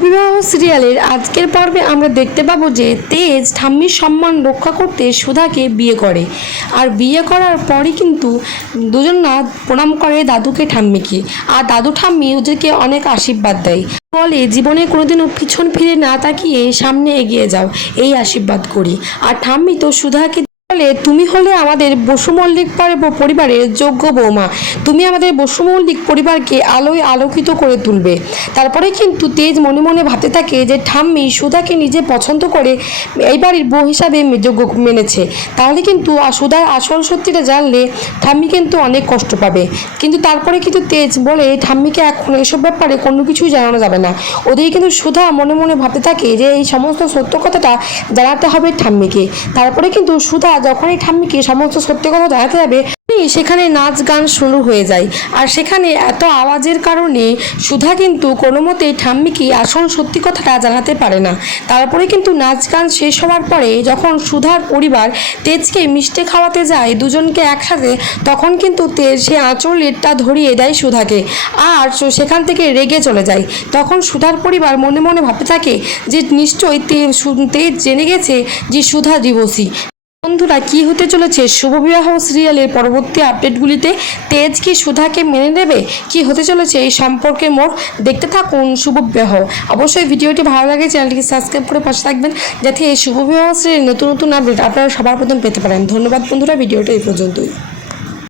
শুভবিবাহ সিরিয়ালের আজকের পর্বে আমরা দেখতে পাবো যে তেজ ঠাম্মির সম্মান রক্ষা করতে সুধাকে বিয়ে করে। আর বিয়ে করার পরই কিন্তু দুজন না প্রণাম করে দাদুকে, ঠাম্মিকে। আর দাদু ঠাম্মি ওদেরকে অনেক আশীর্বাদ দেয়। বলে, জীবনে কোনোদিনও পিছন ফিরে না তাকিয়ে সামনে এগিয়ে যাও, এই আশীর্বাদ করি। আর ঠাম্মি তো সুধাকে বলে তুমি হলে আমাদের বসুমল্লিক পরিবারের যোগ্য বৌমা। তুমি আমাদের বসুমল্লিক পরিবারকে আলোয় আলোকিত করে তুলবে। তারপরে কিন্তু তেজ মনে মনে ভাবতে থাকে যে, ঠাম্মি সুধাকে নিজে পছন্দ করে এই বাড়ির বউ হিসাবে যোগ্য মেনেছে। তাহলে কিন্তু সুধার আসল সত্যিটা জানলে ঠাম্মি কিন্তু অনেক কষ্ট পাবে। কিন্তু তারপরে কিন্তু তেজ বলে, ঠাম্মিকে এখন এসব ব্যাপারে কোনো কিছুই জানানো যাবে না। ওদিকে কিন্তু সুধা মনে মনে ভাবতে থাকে যে, এই সমস্ত সত্য কথাটা জানাতে হবে ঠাম্মিকে। তারপরে কিন্তু সুধা যখনই ঠাম্মিকে সমস্ত সত্য কথা জানাতে যাবে সেখানে নাচ গান শুরু হয়ে যায়। আর সেখানে এত আওয়াজের কারণে সুধা কিন্তু কোনো মতেই ঠাম্মিকে আসল সত্যি কথাটা জানাতে পারে না। তারপরে কিন্তু নাচ গান শেষ হওয়ার পরে যখন সুধার পরিবার তেজকে মিষ্টি খাওয়াতে যায় দুজনকে একসাথে, তখন কিন্তু তেজ সে আঁচলেরটা ধরিয়ে দেয় সুধাকে আর সেখান থেকে রেগে চলে যায়। তখন সুধার পরিবার মনে মনে ভাবতে থাকে যে নিশ্চয়ই তেজ জেনে গেছে যে সুধা দিবসী বন্ধুরা, কি হতে চলেছে? শুভবিবাহ সিরিয়ালের পরবর্তী আপডেটগুলিতে তেজ কি সুধাকে মেনে নেবে? কি হতে চলেছে এই সম্পর্কে মোট দেখতে থাকুন শুভবিবাহ। অবশ্যই ভিডিওটি ভালো লাগে, চ্যানেলটিকে সাবস্ক্রাইব করে পাশে থাকবেন, যাতে এই শুভবিবাহ সিরিয়ালের নতুন নতুন আপডেট আপনারা সবার প্রথম পেতে পারেন। ধন্যবাদ বন্ধুরা, ভিডিওটা এই পর্যন্তই।